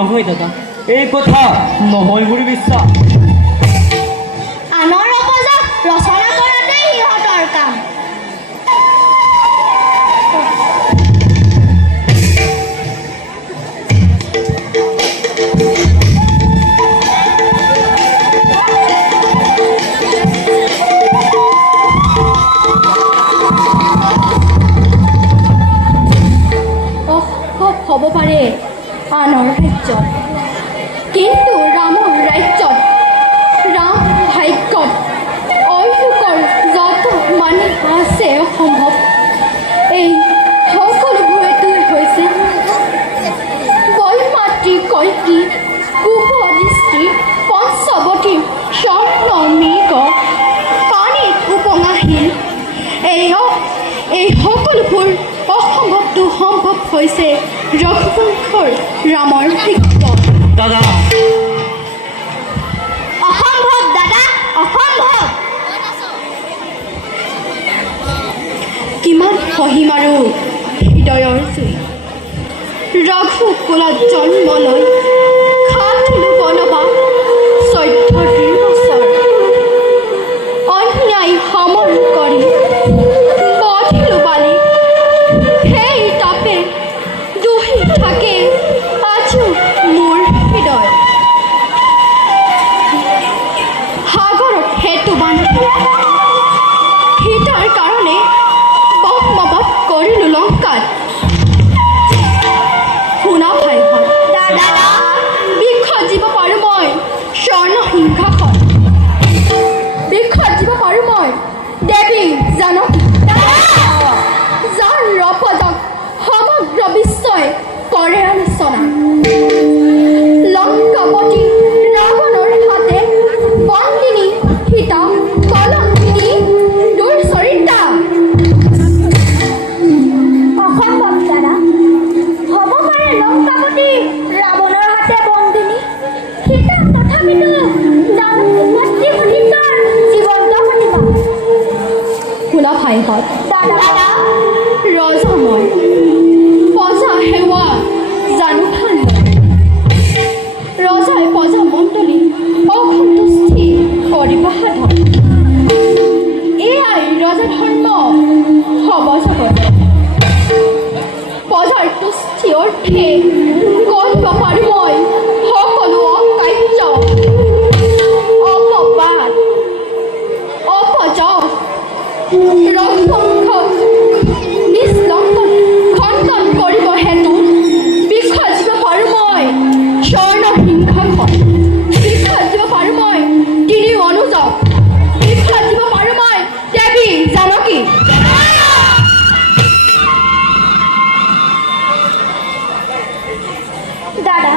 নহয় দাদা, এই কথা নহয় বুলি বিশ্বাস। আনৰ অপজক ৰচনা কৰাতেই সিহঁতৰ কাম। হ'ব পাৰে আনৰ ৰাজ্যত, কিন্তু ৰামৰ ৰাজ্যত ৰাম ভাগ্যত অলোকৰ যত মানুহ আছে অসম্ভৱ। এই সকলোবোৰেতো হৈছে বৈমাতৃ কল্কি, কুপদৃষ্টি, পঞ্চৱতী, স্বৰ্ণ মৃগ, পানীত উপঙাহীন। এই সকলোবোৰ অসম্ভৱটো সম্ভৱ হৈছে ৰঘুবংশৰ ৰামৰ ভাগ্য। দাদা অসম্ভৱ দাদা, অসম্ভৱ। কিমান সহিম আৰু হৃদয়ৰ জুই, ৰঘুকুলত জন্ম লৈ খাটিলো বনবাস 14 বছৰ। অন্যায় সমন কৰি বধিলো বালি, সেই তাপে দুহি থাকে আজিও মোৰ হৃদয়। সাগৰত সেতু বান্ধি সীতাৰ কাৰণে বম্ববধ কৰিলো লংকাত। শুনা ভাইখন, বৃক্ষত জীৱ পাৰো মই স্বৰ্ণ সিংহাসন, বৃক্ষত জীৱ পাৰো মই দেৱী জানকী, যাৰ ৰপদক সমগ্ৰ বিশ্বই কৰে আলোচনা। লংকাপতি ৰাৱণৰ হাতে বন্দিনী সীতা, কলংকিনী দুৰ্চৰিতা। অসম্ভৱ দাদা, হ'ব পাৰে লংকাপতি ৰাৱণৰ হাতে বন্দিনী সীতা, তথাপিতো জানকী মাতৃপতিতৰ জীৱন্ত প্ৰতিভা। শুনা ভাইহঁত, দাদা ৰজা মই প্ৰজা সেৱা জানো ভাল। ৰজাই প্ৰজা মণ্ডলী অসন্তুষ্টি কৰিব সাধন, এয়াই ৰজা ধৰ্ম হ'ব জগত। প্ৰজাৰ তুষ্টি অৰ্থে কৰিব পাৰো মই সকলো অকাৰ্য, অপবাদ, অপযশ। ৰঘুবংশক নিষ্কণ্টন খণ্ডন কৰিব হেতু বৃক্ষত জীৱ পাৰো মই স্বৰ্ণ সিংহাসন, বৃক্ষত জীৱ পাৰো মই তিনি অনুজক, বৃক্ষত জীৱ পাৰো মই দেৱী জানকী। দাদা,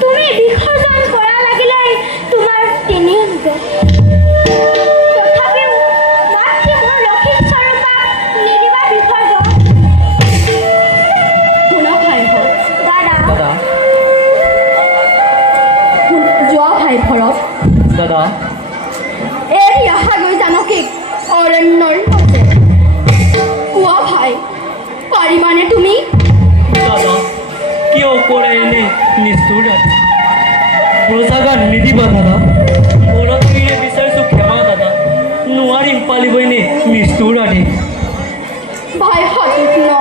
তুমি বিসৰ্জন কৰা লাগিলে তোমাৰ তিনি অনুজক, তথাপিও মাতৃ মোৰ লক্ষীক স্বৰূপাক নিদিবা বিসৰ্জন। শুনা ভাইহঁত, দাদা দাদা যোৱা ভাই ভৰত দাদা এৰি আহাগৈ জানকীক অৰণ্যৰ মাজে। কোৱা ভাই, পাৰিবানে তুমি? দাদা কিয় কৰে এনে নিষ্ঠুৰ ৰাতি? প্ৰজাগান নিদিবা দাদা, বৰতীৰে বিচাৰিছো ক্ষমা দাদা, নোৱাৰিম পালিবই নে নিষ্ঠুৰ ৰাতি। ভাই সতীত ন